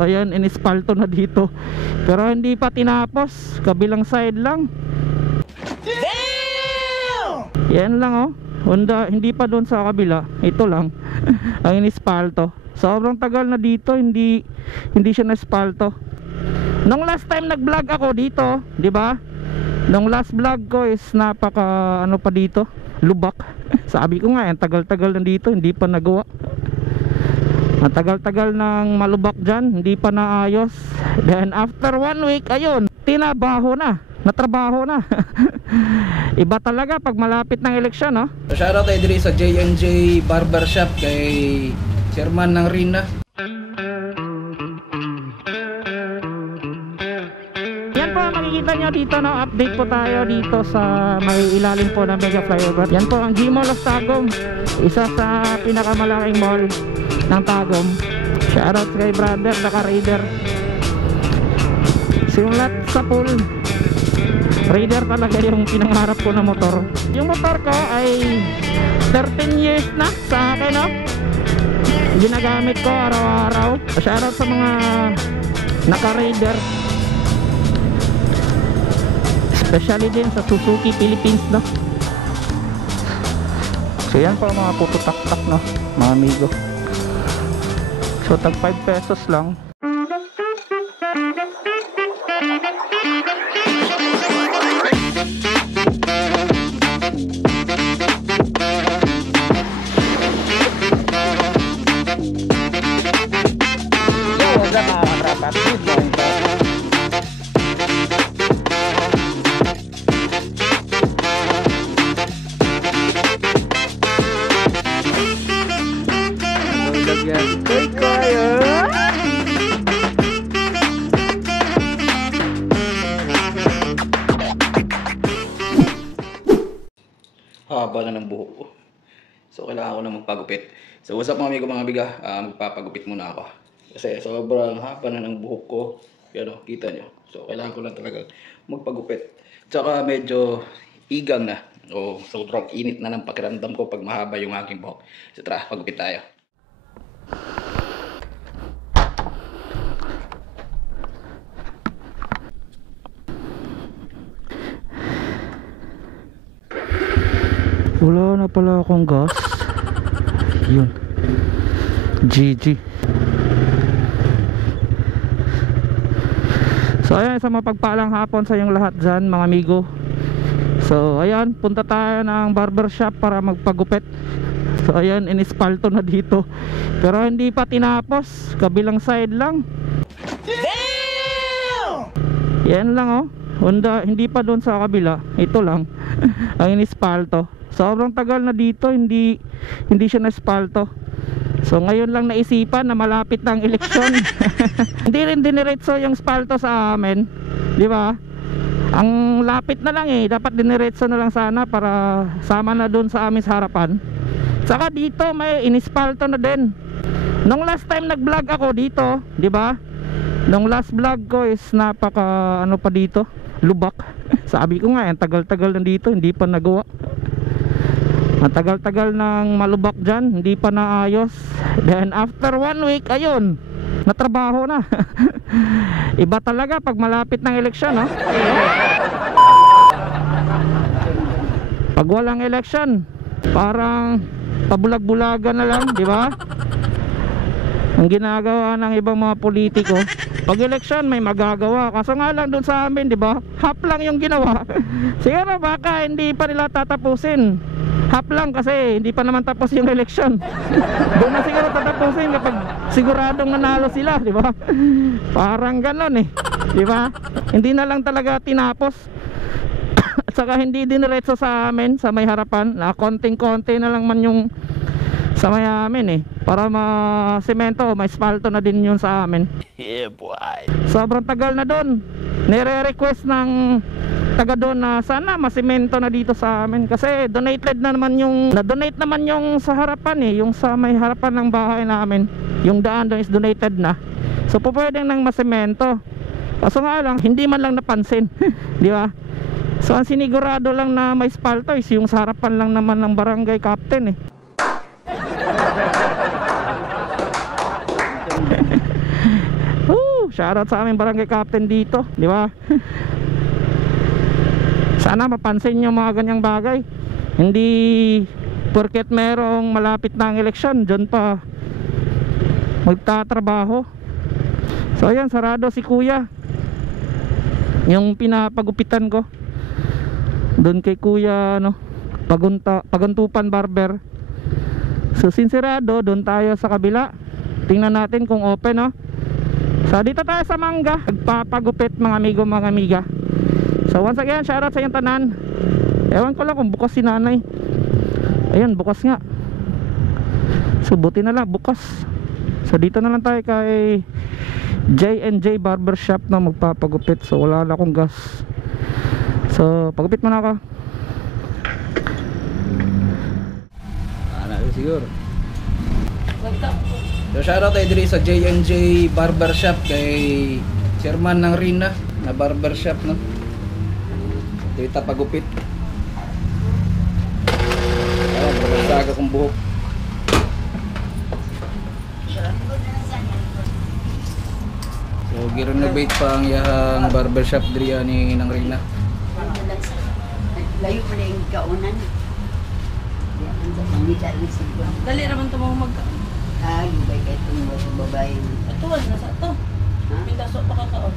So ayan, inispalto na dito. Pero hindi pa tinapos, kabilang side lang. Damn! Yan lang oh. Honda, hindi pa doon sa kabila. Ito lang ang inispalto. Sobrang tagal na dito, hindi siya na-espalto. Nung last time nag-vlog ako dito, 'di ba? Nung last vlog ko is napaka ano pa dito, lubak. Sabi ko nga, ang tagal-tagal na dito, hindi pa nagawa. Ang tagal-tagal ng malubak dyan, hindi pa naayos. Then after 1 week, ayun, tinabaho na, natrabaho na. Iba talaga pag malapit ng eleksyon, no? So shoutout tayo diri sa J&J Barbershop kay chairman ng RINA. Yan po ang makikita nyo dito, no? Update po tayo dito sa may ilalim po ng Mega Flyover. Yan po ang G-Mall of Tagum, isa sa pinakamalaking mall ng Tagum. Shoutout kay brother naka-Raider. Simulat sa pool, Raider talaga yung pinangarap ko na motor. Yung motor ko ay 13 years na sa akin, no? Ginagamit ko araw-araw. Shoutout sa mga naka-Raider, especially din sa Suzuki Philippines, no? So yan po mga puto-tak-tak, no, mga amigo. So tag 5 pesos lang. Haba na ng buhok ko. So kailangan ko na magpagupit. So what's up mga amigo, mga biga, magpapagupit muna ako. Kasi sobrang haba na ng buhok ko. Pero kita nyo. So kailangan ko lang talaga magpagupit. Tsaka medyo igang na. O sobrang init na ng pakiramdam ko pag mahaba yung aking buhok. So tara, pagupit tayo. Wala na pala akong gas. Yun, GG. So ayan, sa mapagpalang hapon sa inyong lahat dyan mga amigo. So ayan, punta tayo ng barbershop para magpagupit. So ayan, inispalto na dito. Pero hindi pa tinapos, kabilang side lang. Damn! Yan lang oh. Honda, hindi pa doon sa kabila. Ito lang ang inispalto. Sobrang tagal na dito, hindi siya na-espalto. So ngayon lang naisipan na malapit na ang eleksyon. Hindi rin diniretso yung espalto sa amin, di ba? Ang lapit na lang eh, dapat diniretso na lang sana para sama na doon sa amin sa harapan. Saka dito may inispalto na din. Nung last time nag-vlog ako dito, di ba? Nung last vlog ko is napaka ano pa dito, lubak. Sabi ko nga, ang tagal-tagal na dito, hindi pa nagawa. Ang tagal-tagal ng malubak dyan, hindi pa naayos. Then after 1 week, ayun, natrabaho na. Iba talaga pag malapit ng eleksyon, no? Pag walang eleksyon, parang pabulag-bulagan na lang, di ba? Ang ginagawa ng ibang mga politiko. Pag eleksyon may magagawa, kaso nga lang doon sa amin, di ba? Half lang yung ginawa. Siguro baka hindi pa nila tatapusin. Half lang kasi hindi pa naman tapos yung eleksyon. Doon na siguro tatapusin kapag siguradong nanalo sila, di ba? Parang ganon eh, di ba? Hindi na lang talaga tinapos. At saka hindi diniretso sa amin, sa may harapan, na konting-konti na lang man yung sa may amin eh, para ma-semento, may spalto na din yun sa amin. Yeah boy. Sobrang tagal na doon. Nire-request ng taga doon na sana masemento na dito sa amin kasi donated na naman yung na-donate naman yung sa harapan eh, yung sa may harapan ng bahay namin. Yung daan doon is donated na. So pwedeng nang masemento. Kaso nga lang hindi man lang napansin. Di ba? So ang sinigurado lang na may spalto is yung sa harapan lang naman ng barangay captain eh. Shoutout sa aming barangay captain dito, di ba? Sana mapansin yung mga ganyang bagay. Hindi porket merong malapit na ang eleksyon, dyan pa magtatrabaho. So ayan, sarado si kuya. Yung pinapagupitan ko doon kay kuya Paguntupan Barber. So sinsirado, doon tayo sa kabila. Tingnan natin kung open, no? So dito tayo sa Mangga, nagpapagupit mga amigo, mga amiga. So once again, shoutout sa iyong tanan. Ewan ko lang kung bukas si nanay. Ayan, bukas nga. So buti na lang bukas. So dito na lang tayo kay J&J Barbershop na magpapagupit. So wala na akong gas. So pagupit muna ako. Siguro. So shoutout tayo diri sa J&J Barbershop kay chairman ng Rina na barbershop, no? Dito pagupit. Ayan, masaga kong buhok. So girenovate pa ang yahang barbershop diri ni ng Rina. Layo pa na yung kaunan. Dali naman ito mga Gubay kayo itong mga babae. Ito, nasa ito. May kaso pa kakaon.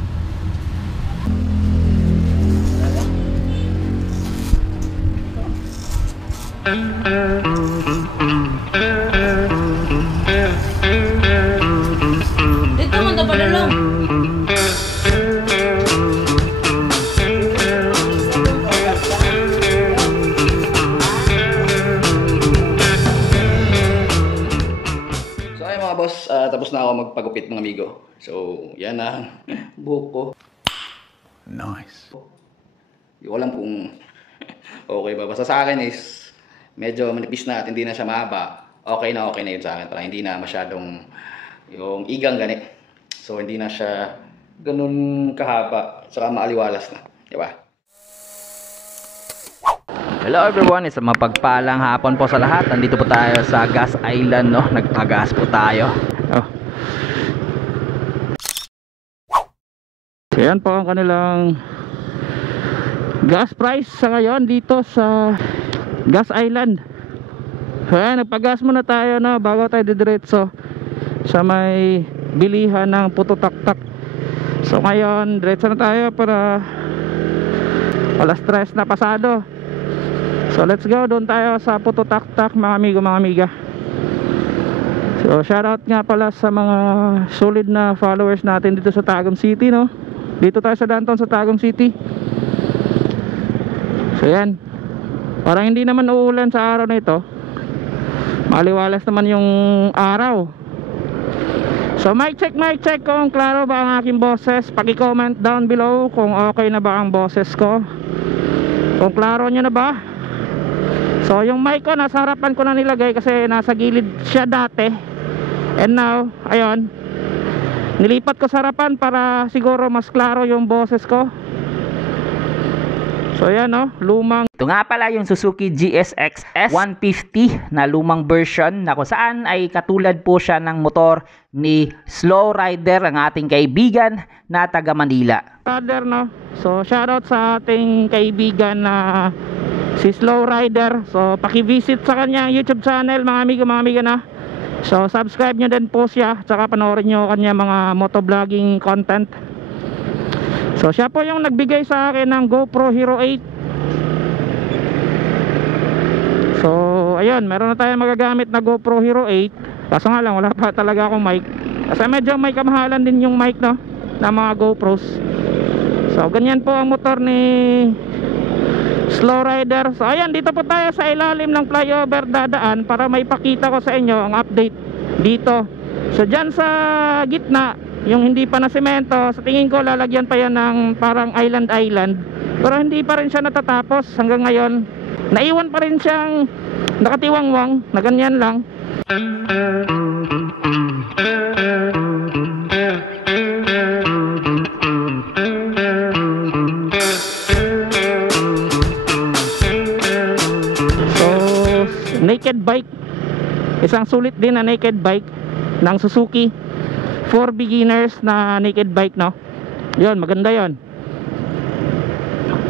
Dito man dapat lang. Boss, tapos na ako magpagupit mga amigo. So, yan na buhok ko. Nice. Hindi ko alam kung okay ba. Basta sa akin is medyo manipis na at hindi na siya mahaba. Okay na yun sa akin. Para hindi na masyadong yung igang gani. So, hindi na siya ganun kahaba. Saka maaliwalas na. Diba? Hello everyone, isang mapagpalang hapon po sa lahat. Nandito po tayo sa Gas Island, no? Nagpagas po tayo. Ayan po ang kanilang gas price sa ngayon dito sa Gas Island. Ayan, nagpagas muna tayo, no? Bago tayo didiretso sa may bilihan ng Puto Taktak. So ngayon, diretso na tayo para alas 3 na pasado. So let's go, doon tayo sa Puto Taktak mga amigo, mga amiga. So shoutout nga pala sa mga solid na followers natin dito sa Tagum City, no? Dito tayo sa downtown sa Tagum City. So yan, parang hindi naman uulan sa araw na ito. Maliwalas naman yung araw. So mic check kung klaro ba ang aking boses. Paki-comment down below kung okay na ba ang boses ko. Kung klaro nyo na ba. So yung mic ko nasa harapan ko na nilagay kasi nasa gilid siya dati. And now, ayun, nilipat ko sa harapan para siguro mas klaro yung boses ko. So ayan, no, lumang. Ito nga pala yung Suzuki GSX S150 na lumang version na kung saan ay katulad po siya ng motor ni Slow Rider, ang ating kaibigan na taga Manila. Rider, no? So shoutout sa ating kaibigan na si Slow Rider. So paki-visit sa kanyang YouTube channel mga amigo, mga amiga na. So subscribe nyo din po siya. Tsaka panoorin nyo kanya mga motovlogging content. So siya po yung nagbigay sa akin ng GoPro Hero 8. So ayun, meron na tayong magagamit na GoPro Hero 8. Kaso nga lang wala pa talaga akong mic. Kasi medyo may kamahalan din yung mic, no, na mga GoPros. So ganyan po ang motor ni Slow Rider. So ayan, dito po tayo sa ilalim ng flyover dadaan para may pakita ko sa inyo ang update dito. So dyan sa gitna, yung hindi pa na semento, sa tingin ko lalagyan pa yan ng parang island, pero hindi pa rin siya natatapos hanggang ngayon. Naiwan pa rin siyang nakatiwangwang na ganyan lang. Naked bike, isang sulit din na naked bike ng Suzuki for beginners na naked bike, no? Yun, maganda yon.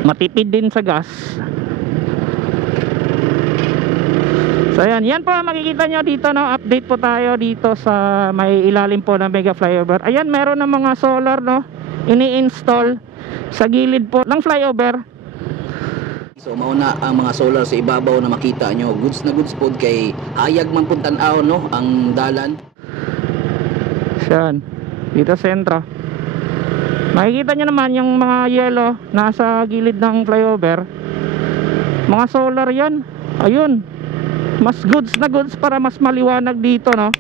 Matipid din sa gas. So yan po ang makikita nyo dito, no? Update po tayo dito sa may ilalim po ng mega flyover. Ayan, meron ng mga solar, no? Ini-install sa gilid po ng flyover. So mauna ang mga solar sa ibabaw na makita nyo. Goods na goods po kay hayag man pun tan-aw, no? Ang dalan. Yan, dito sentro. Makikita nyo naman yung mga yellow nasa gilid ng flyover. Mga solar yan. Ayun, mas goods na goods para mas maliwanag dito, no?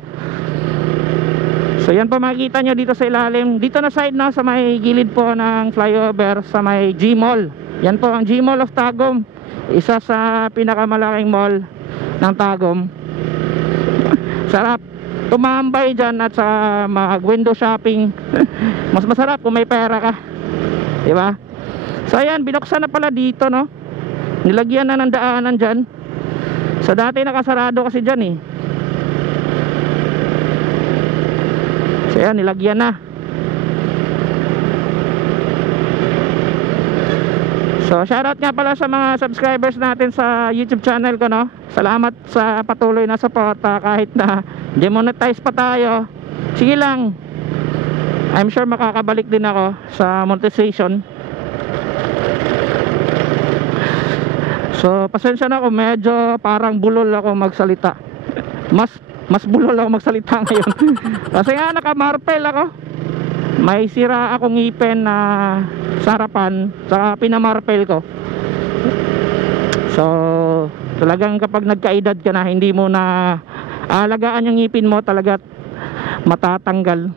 So yan po makikita nyo dito sa ilalim. Dito na side, no, sa may gilid po ng flyover, sa may G-Mall. Yan po ang G-Mall of Tagum. Isa sa pinakamalaking mall ng Tagum. Sarap tumambay dyan at sa mag window shopping. Mas masarap kung may pera ka, diba? So ayan, binuksan na pala dito, no? Nilagyan na ng daanan dyan. So dati nakasarado kasi dyan eh. So ayan, nilagyan na. So shoutout nga pala sa mga subscribers natin sa YouTube channel ko, no? Salamat sa patuloy na suporta kahit na demonetize pa tayo. Sige lang, I'm sure makakabalik din ako sa monetization. So pasensya na kung medyo parang bulol ako magsalita. Mas bulol ako magsalita ngayon. Kasi nga naka-marpel ako. May sira akong ngipin na sa harapan, saka pinamarpel ko. So talagang kapag nagkaedad ka na, hindi mo na alagaan yung ngipin mo, talaga matatanggal.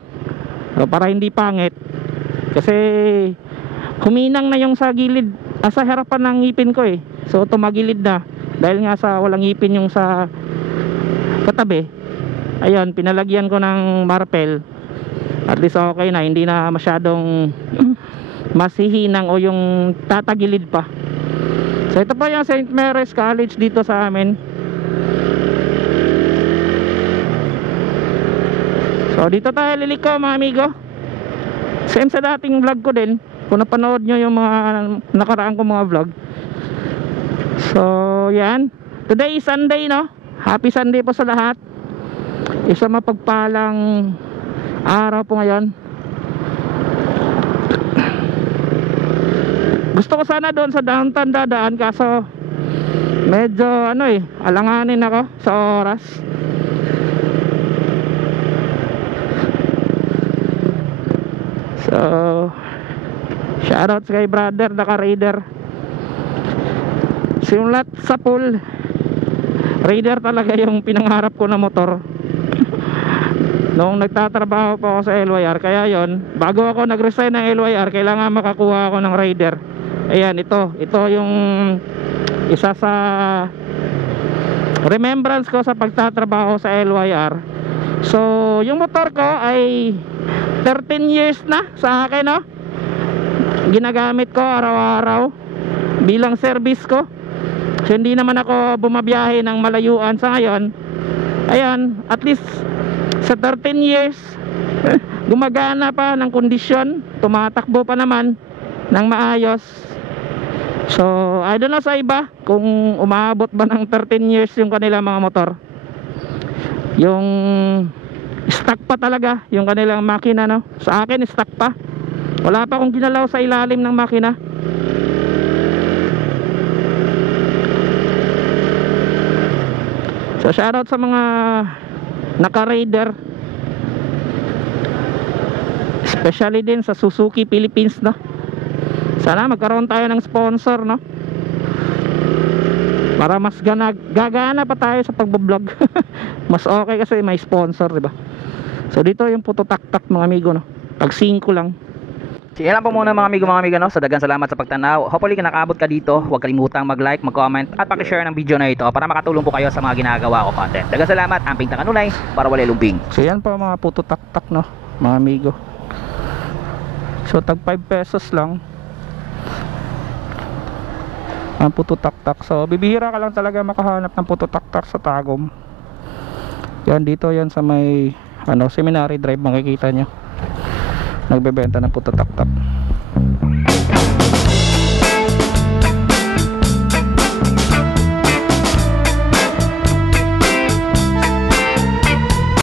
So, para hindi pangit, kasi huminang na yung sa gilid, sa harapan ng ngipin ko eh. So tumagilid na dahil nga sa walang ngipin yung sa katabi. Ayun, pinalagyan ko ng marpel. At least okay na, hindi na masyadong masihinang o yung tatagilid pa. So ito po yung St. Mary's College dito sa amin. So dito tayo liliko, mga amigo. Same sa dating vlog ko din, kung napanood nyo yung mga nakaraan ko mga vlog. So yan, today is Sunday, no? Happy Sunday po sa lahat. Isa mapagpalang araw po ngayon. Gusto ko sana doon sa downtown dadaan, kaso medyo alanganin ako sa oras. So shoutout kay brother naka-raider. Simulat sa pool, raider talaga yung pinangarap ko na motor noong nagtatrabaho pa ako sa LYR. Kaya yon, bago ako nag-resign ng LYR, kailangan makakuha ako ng raider. Ayan, ito yung isa sa remembrance ko sa pagtatrabaho sa LYR. So yung motor ko ay 13 years na sa akin, no? Ginagamit ko araw-araw bilang service ko. So hindi naman ako bumabiyahe ng malayuan sa ngayon. Ayan, at least sa 13 years gumagana pa ng kondisyon, tumatakbo pa naman ng maayos. So I don't know sa iba kung umabot ba ng 13 years yung kanilang mga motor. Yung stock pa talaga yung kanilang makina, no? Sa akin stock pa, wala pa akong ginalaw sa ilalim ng makina. So shoutout sa mga naka-raider, especially din sa Suzuki Philippines, no? Sana magkaroon tayo ng sponsor, no? Para mas gagana pa tayo sa pagbablog. Mas okay kasi may sponsor, diba? So dito yung puto-tak-tak, mga amigo, no? Pag 5 lang. Sige lang po muna mga amigo, no? So dagang salamat sa pagtanaw. Hopefully nakaabot ka dito. Huwag kalimutang mag-like, mag-comment at paki-share ng video na ito para makatulong po kayo sa mga ginagawa ko content. Dagang salamat, amping takanunay para wala lumping. So yan po mga puto tak-tak, no, mga amigo. So tag 5 pesos lang ang puto tak-tak. So bibihira ka lang talaga makahanap ng puto tak-tak sa Tagum. Yan, dito yan sa may Seminary Drive, makikita nyo nagbebenta ng puto tak-tak.